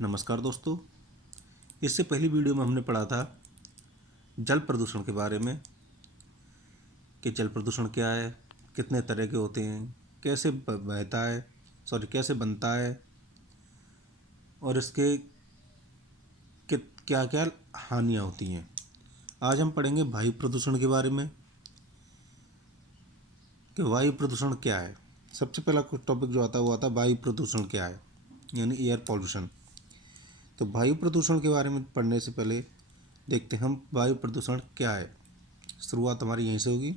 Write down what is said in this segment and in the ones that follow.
नमस्कार दोस्तों। इससे पहली वीडियो में हमने पढ़ा था जल प्रदूषण के बारे में कि जल प्रदूषण क्या है, कितने तरह के होते हैं, कैसे बहता है, कैसे बनता है और इसके क्या क्या हानियाँ होती हैं। आज हम पढ़ेंगे वायु प्रदूषण के बारे में कि वायु प्रदूषण क्या है। सबसे पहला कुछ टॉपिक जो आता है वो आता है वायु प्रदूषण क्या है, यानी एयर पॉल्यूशन। तो वायु प्रदूषण के बारे में पढ़ने से पहले देखते हैं हम वायु प्रदूषण क्या है। शुरुआत हमारी यहीं से होगी।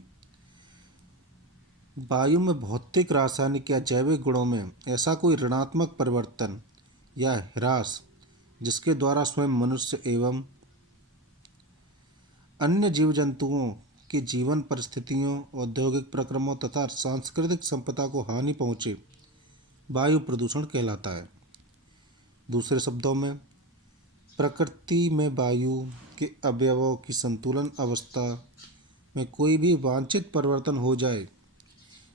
वायु में भौतिक, रासायनिक या जैविक गुणों में ऐसा कोई ऋणात्मक परिवर्तन या ह्रास जिसके द्वारा स्वयं मनुष्य एवं अन्य जीव जंतुओं की जीवन परिस्थितियों, औद्योगिक प्रक्रमों तथा सांस्कृतिक संपदा को हानि पहुँचे, वायु प्रदूषण कहलाता है। दूसरे शब्दों में, प्रकृति में वायु के अवयवों की संतुलन अवस्था में कोई भी वांछित परिवर्तन हो जाए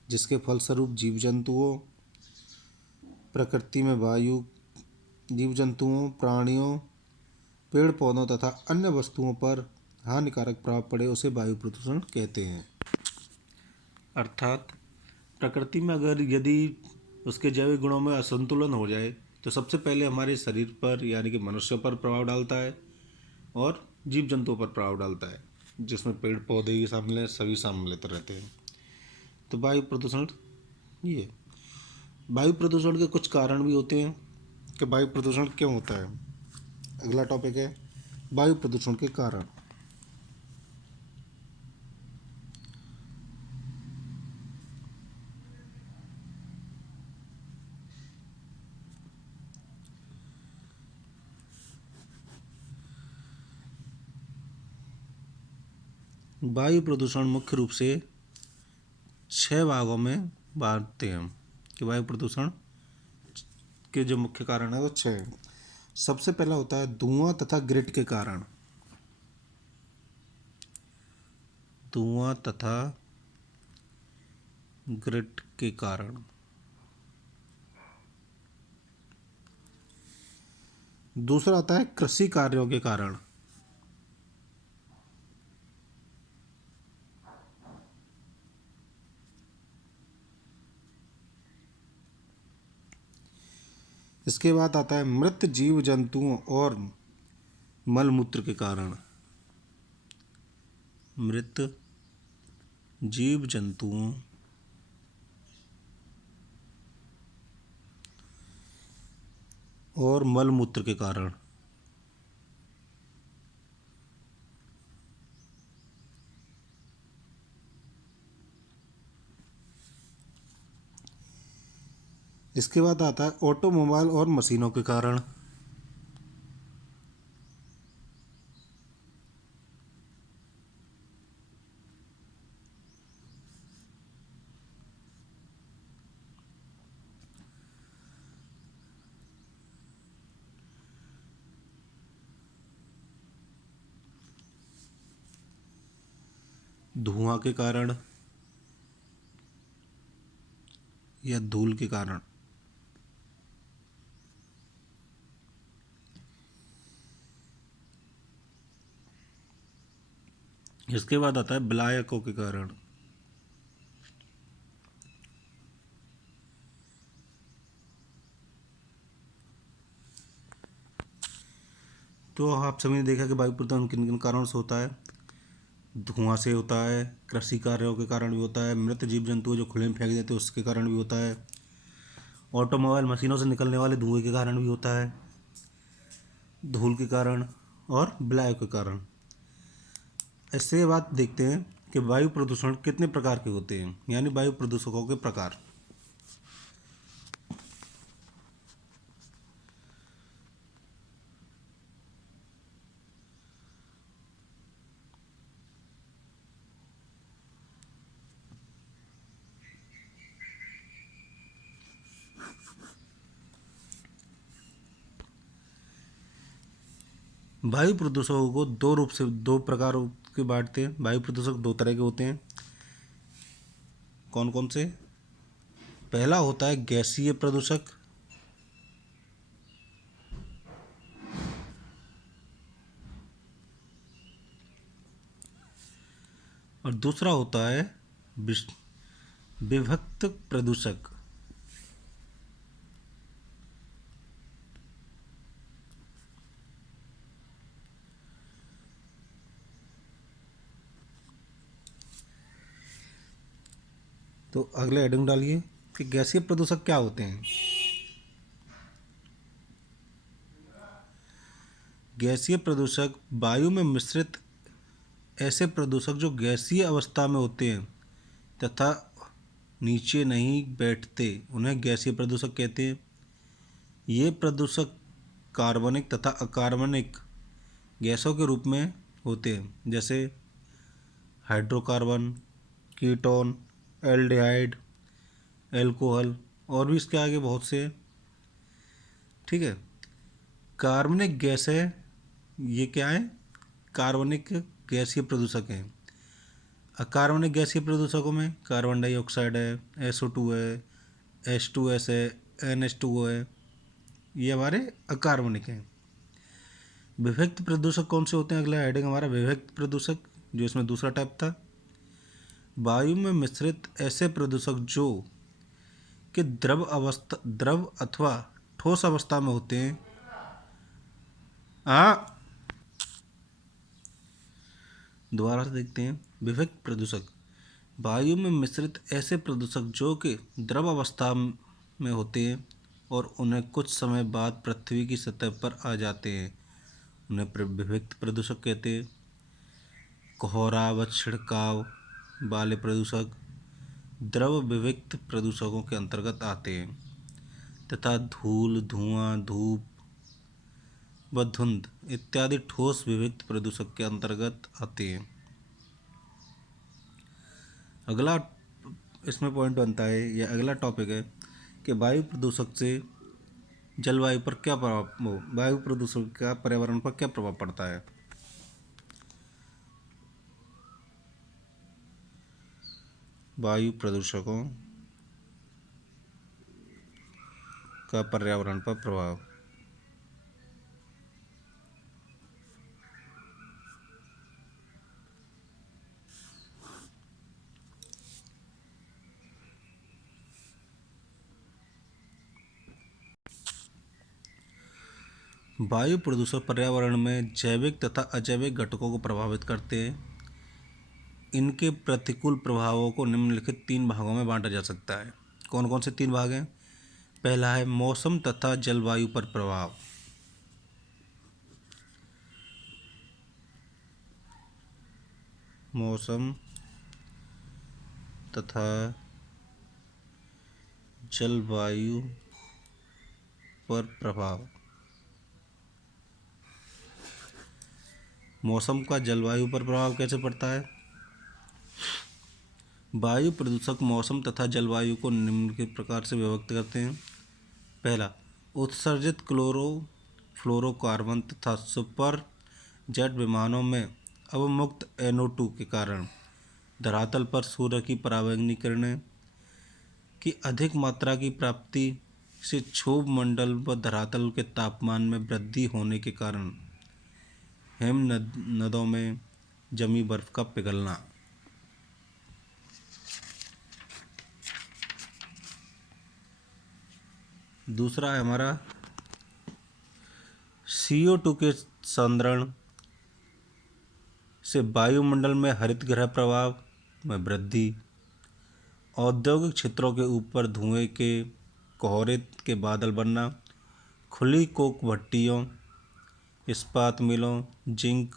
जिसके फलस्वरूप जीव जंतुओं, प्रकृति में वायु, जीव जंतुओं, प्राणियों, पेड़ पौधों तथा अन्य वस्तुओं पर हानिकारक प्रभाव पड़े, उसे वायु प्रदूषण कहते हैं। अर्थात प्रकृति में अगर यदि उसके जैविक गुणों में असंतुलन हो जाए तो सबसे पहले हमारे शरीर पर यानी कि मनुष्यों पर प्रभाव डालता है और जीव जंतुओं पर प्रभाव डालता है, जिसमें पेड़ पौधे ही शामिल हैं, सभी सम्मिलित रहते हैं। तो वायु प्रदूषण ये वायु प्रदूषण के कुछ कारण भी होते हैं कि वायु प्रदूषण क्यों होता है। अगला टॉपिक है वायु प्रदूषण के कारण। वायु प्रदूषण मुख्य रूप से 6 भागों में बांटते हैं कि वायु प्रदूषण के जो मुख्य कारण है वो 6 हैं। सबसे पहला होता है धुआं तथा ग्रिड के कारण। धुआं तथा ग्रिड के कारण। दूसरा आता है कृषि कार्यों के कारण। इसके बाद आता है मृत जीव जंतुओं और मलमूत्र के कारण। मृत जीव जंतुओं और मलमूत्र के कारण। इसके बाद आता है ऑटोमोबाइल और मशीनों के कारण। धुआं के कारण या धूल के कारण। इसके बाद आता है विलायकों के कारण। तो आप सभी ने देखा कि वायु प्रदूषण किन किन कारणों से होता है। धुआं से होता है, कृषि कार्यों के कारण भी होता है, मृत जीव जंतु जो खुले में फेंक देते हैं उसके कारण भी होता है, ऑटोमोबाइल मशीनों से निकलने वाले धुएं के कारण भी होता है, धूल के कारण और विलायक के कारण। इससे बात देखते हैं कि वायु प्रदूषण कितने प्रकार के होते हैं, यानी वायु प्रदूषकों के प्रकार। वायु प्रदूषकों को दो प्रकार के बांटते हैं। वायु प्रदूषक दो तरह के होते हैं। कौन कौन से? पहला होता है गैसीय प्रदूषक और दूसरा होता है विभक्त प्रदूषक। तो अगले हेडिंग डालिए कि गैसीय प्रदूषक क्या होते हैं। गैसीय प्रदूषक वायु में मिश्रित ऐसे प्रदूषक जो गैसीय अवस्था में होते हैं तथा नीचे नहीं बैठते, उन्हें गैसीय प्रदूषक कहते हैं। ये प्रदूषक कार्बनिक तथा अकार्बनिक गैसों के रूप में होते हैं, जैसे हाइड्रोकार्बन, कीटोन, एल्डिहाइड, एल्कोहल और भी इसके आगे बहुत से। ठीक है। कार्बनिक गैस है, ये क्या है? कार्बनिक गैसीय प्रदूषक हैं। अकार्बनिक गैसीय प्रदूषकों में कार्बन डाइऑक्साइड है, SO2 है, H2S है, NH2O है, ये हमारे अकार्बनिक हैं। विभक्त प्रदूषक कौन से होते हैं? अगला हेडिंग हमारा विभक्त प्रदूषक, जो इसमें दूसरा टाइप था। वायु में मिश्रित ऐसे प्रदूषक जो कि द्रव अथवा ठोस अवस्था में होते हैं। दोबारा से देखते हैं। विभक्त प्रदूषक वायु में मिश्रित ऐसे प्रदूषक जो कि द्रव अवस्था में होते हैं और उन्हें कुछ समय बाद पृथ्वी की सतह पर आ जाते हैं, उन्हें विभक्त प्रदूषक कहते हैं। कोहरा व छिड़काव वाले प्रदूषक द्रव विभक्त प्रदूषकों के अंतर्गत आते हैं तथा धूल, धुआं, धूप व धुंध इत्यादि ठोस विभक्त प्रदूषक के अंतर्गत आते हैं। अगला इसमें पॉइंट बनता है, या अगला टॉपिक है कि वायु प्रदूषक से जलवायु पर क्या प्रभाव, वायु प्रदूषण का पर्यावरण पर क्या प्रभाव पड़ता है। वायु प्रदूषकों का पर्यावरण पर प्रभाव। वायु प्रदूषण पर्यावरण में जैविक तथा अजैविक घटकों को प्रभावित करते हैं। इनके प्रतिकूल प्रभावों को निम्नलिखित 3 भागों में बांटा जा सकता है। कौन कौन से 3 भाग हैं? पहला है मौसम तथा जलवायु पर प्रभाव। मौसम तथा जलवायु पर प्रभाव। मौसम का जलवायु पर प्रभाव कैसे पड़ता है? वायु प्रदूषक मौसम तथा जलवायु को निम्नलिखित प्रकार से विभक्त करते हैं। पहला, उत्सर्जित क्लोरोफ्लोरोकार्बन तथा सुपर जेट विमानों में अवमुक्त NO2 के कारण धरातल पर सूर्य की पराबैंगनी किरणें की अधिक मात्रा की प्राप्ति से क्षोभ मंडल व धरातल के तापमान में वृद्धि होने के कारण हिम नदों में जमी बर्फ का पिघलना। दूसरा है हमारा CO2 के सांद्रण से वायुमंडल में हरित गृह प्रभाव में वृद्धि। औद्योगिक क्षेत्रों के ऊपर धुएं के कोहरे के बादल बनना। खुली कोक भट्टियों, इस्पात मिलों, जिंक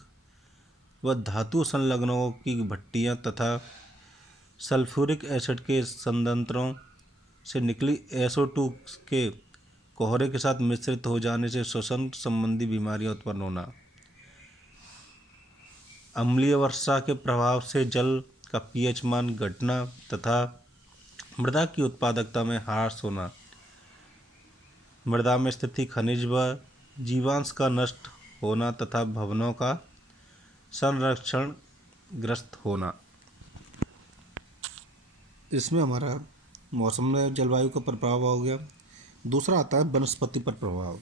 व धातु संलग्नकों की भट्टियां तथा सल्फ्यूरिक एसिड के संयंत्रों से निकली SO2 के कोहरे के साथ मिश्रित हो जाने से श्वसन संबंधी बीमारियां उत्पन्न होना। अम्लीय वर्षा के प्रभाव से जल का pH मान घटना तथा मृदा की उत्पादकता में ह्रास होना। मृदा में स्थित खनिज व जीवांश का नष्ट होना तथा भवनों का संरक्षण ग्रस्त होना। इसमें हमारा मौसम में जलवायु का प्रभाव हो गया। दूसरा आता है वनस्पति पर प्रभाव।